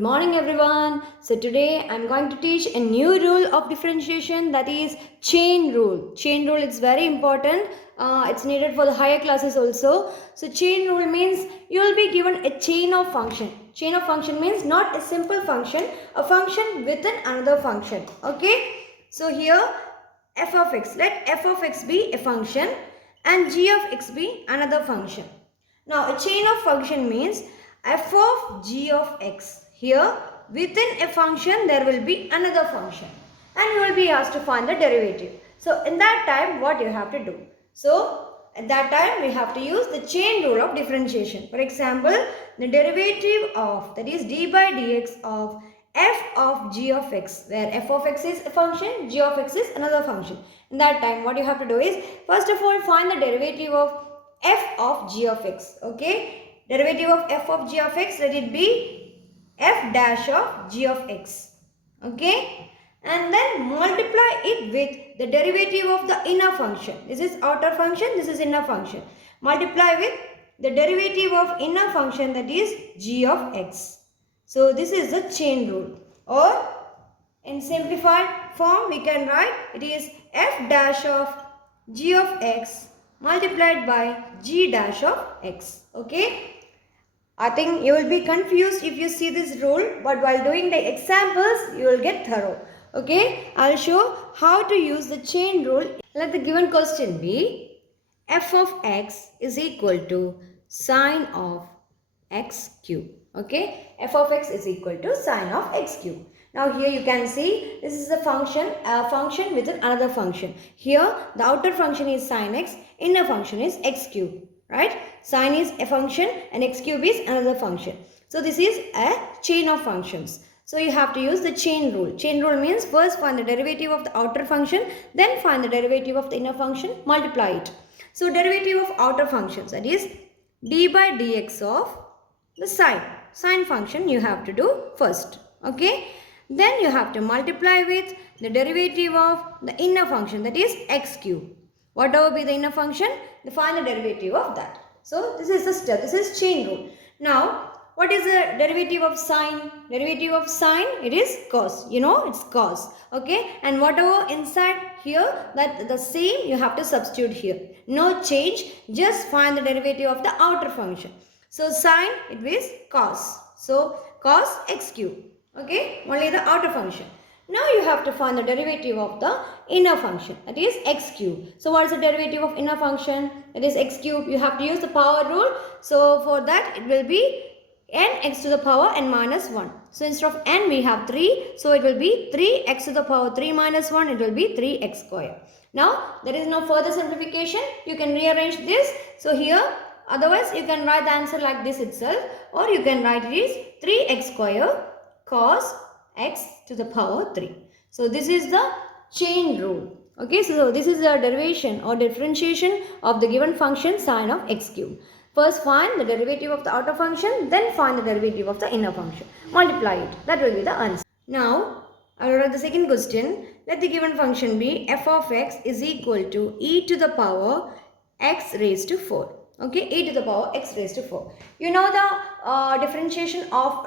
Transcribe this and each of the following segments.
Good morning everyone. So today I'm going to teach a new rule of differentiation, that is chain rule. Chain rule is very important. It's needed for the higher classes also. So chain rule means you will be given a chain of function. Chain of function means not a simple function, a function within another function. Okay. So here f of x, let f of x be a function and g of x be another function. Now a chain of function means f of g of x. Here within a function there will be another function and you will be asked to find the derivative. So in that time what you have to do? So at that time we have to use the chain rule of differentiation. For example, the derivative of, that is d by dx of f of g of x, where f of x is a function, g of x is another function. In that time what you have to do is, first of all find the derivative of f of g of x. Okay, derivative of f of g of x, let it be f dash of g of x. Okay, and then multiply it with the derivative of the inner function. This is outer function, this is inner function. Multiply with the derivative of inner function, that is g of x. So this is the chain rule, or in simplified form we can write it is f dash of g of x multiplied by g dash of x. Okay, I think you will be confused if you see this rule, but while doing the examples you will get thorough. Okay, I'll show how to use the chain rule. Let the given question be f of x is equal to sine of x cube. Okay, f of x is equal to sine of x cube. Now here you can see this is a function within another function. Here the outer function is sine x, inner function is x cube, right? Sine is a function and x cube is another function. So this is a chain of functions. So you have to use the chain rule. Chain rule means first find the derivative of the outer function, then find the derivative of the inner function, multiply it. So derivative of outer functions, that is d by dx of the sine function you have to do first. Okay, then you have to multiply with the derivative of the inner function, that is x cube. Whatever be the inner function, find the derivative of that. So this is the step, this is chain rule. Now what is the derivative of sine? Derivative of sine, it is cos. You know, it's cos. Okay, and whatever inside here, that the same you have to substitute here. No change, just find the derivative of the outer function. So sine, it is cos. So cos x cube. Okay, only the outer function. Now you have to find the derivative of the inner function, that is x cube. So what is the derivative of inner function? That is x cube. You have to use the power rule. So for that it will be nx to the power n minus 1. So instead of n we have 3. So it will be 3x to the power 3 minus 1. It will be 3x square. Now there is no further simplification. You can rearrange this. So here, otherwise you can write the answer like this itself, or you can write it is 3x square cos x to the power 3. So this is the chain rule. Okay, so this is the derivation or differentiation of the given function sine of x cube. First find the derivative of the outer function, then find the derivative of the inner function. Multiply it. That will be the answer. Now, I will write the second question. Let the given function be f of x is equal to e to the power x raised to 4. Okay, e to the power x raised to 4. You know the differentiation of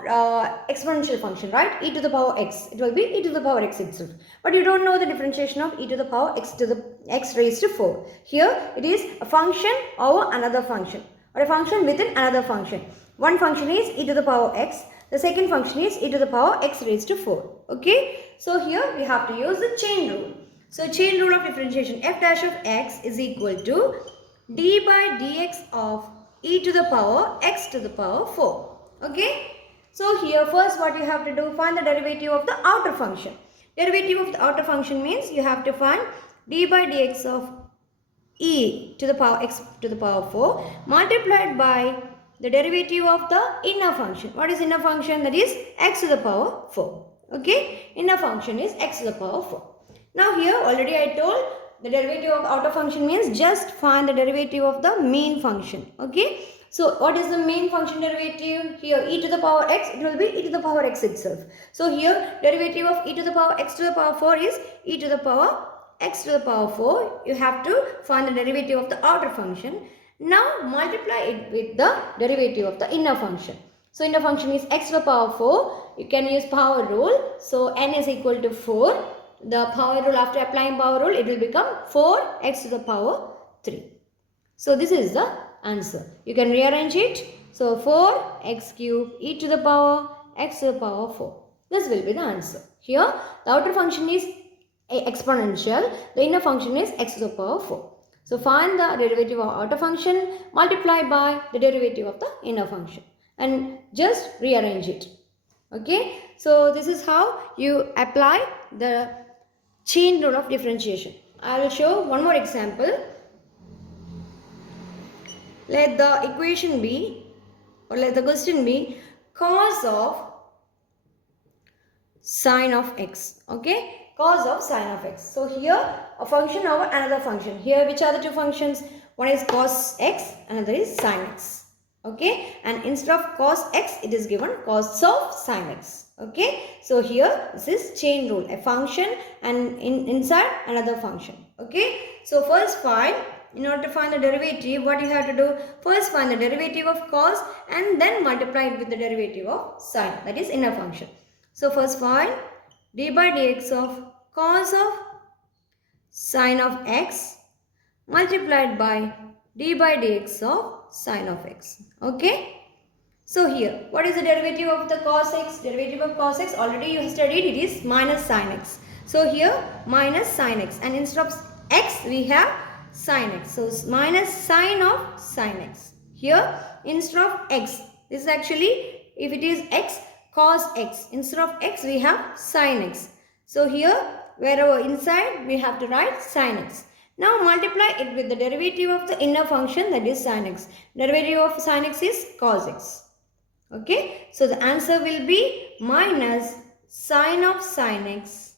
exponential function, right? E to the power x. It will be e to the power x itself. But you don't know the differentiation of e to the power x to the x raised to 4. Here it is a function over another function, or a function within another function. One function is e to the power x. The second function is e to the power x raised to 4. Okay. So here we have to use the chain rule. So chain rule of differentiation, f dash of x is equal to d by dx of e to the power x to the power 4. Okay. So here first what you have to do, find the derivative of the outer function. Derivative of the outer function means you have to find d by dx of e to the power x to the power 4 multiplied by the derivative of the inner function. What is inner function? That is x to the power 4. Okay, inner function is x to the power 4. Now here already I told the derivative of outer function means just find the derivative of the main function. Okay, so what is the main function derivative? Here e to the power x, it will be e to the power x itself. So here derivative of e to the power x to the power 4 is e to the power x to the power 4. You have to find the derivative of the outer function. Now multiply it with the derivative of the inner function. So inner function is x to the power 4. You can use power rule. So n is equal to 4. The power rule, after applying power rule, it will become 4x to the power 3. So this is the answer. You can rearrange it. So 4x cube e to the power x to the power 4. This will be the answer. Here the outer function is exponential. The inner function is x to the power 4. So find the derivative of outer function multiplied by the derivative of the inner function and just rearrange it. Okay. So this is how you apply the chain rule of differentiation. I will show one more example. Let the equation be, or let the question be, cos of sine of x. Okay, cos of sine of x. So here a function over another function. Here which are the two functions? One is cos x, another is sine x. Okay, and instead of cos x, it is given cos of sine x. Okay, so here this is chain rule, a function and inside another function. Okay, so first find, in order to find the derivative, what you have to do? First find the derivative of cos and then multiply it with the derivative of sine, that is inner function. So first find d by dx of cos of sine of x multiplied by d by dx of sine of x. Okay. So here, what is the derivative of the cos x? Derivative of cos x, already you have studied, it is minus sine x. So here minus sine x, and instead of x we have sine x. So minus sine of sine x. Here instead of x, this is actually, if it is x, cos x. Instead of x we have sine x. So here wherever inside we have to write sine x. Now multiply it with the derivative of the inner function, that is sine x. Derivative of sine x is cos x. Okay, so the answer will be minus sine of sine x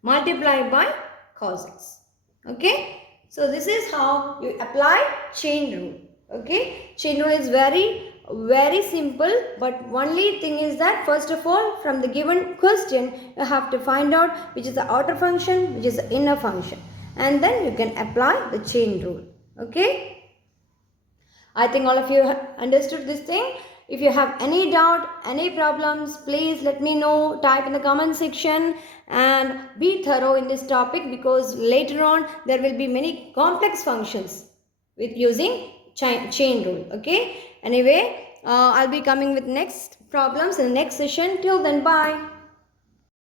multiplied by cos x. Okay, so this is how you apply chain rule. Okay, chain rule is very simple, but only thing is that first of all, from the given question you have to find out which is the outer function, which is the inner function, and then you can apply the chain rule. Okay, I think all of you understood this thing. If you have any doubt, any problems, please let me know. Type in the comment section and be thorough in this topic, because later on there will be many complex functions with using chain rule. Okay. Anyway, I'll be coming with next problems in the next session. Till then, bye.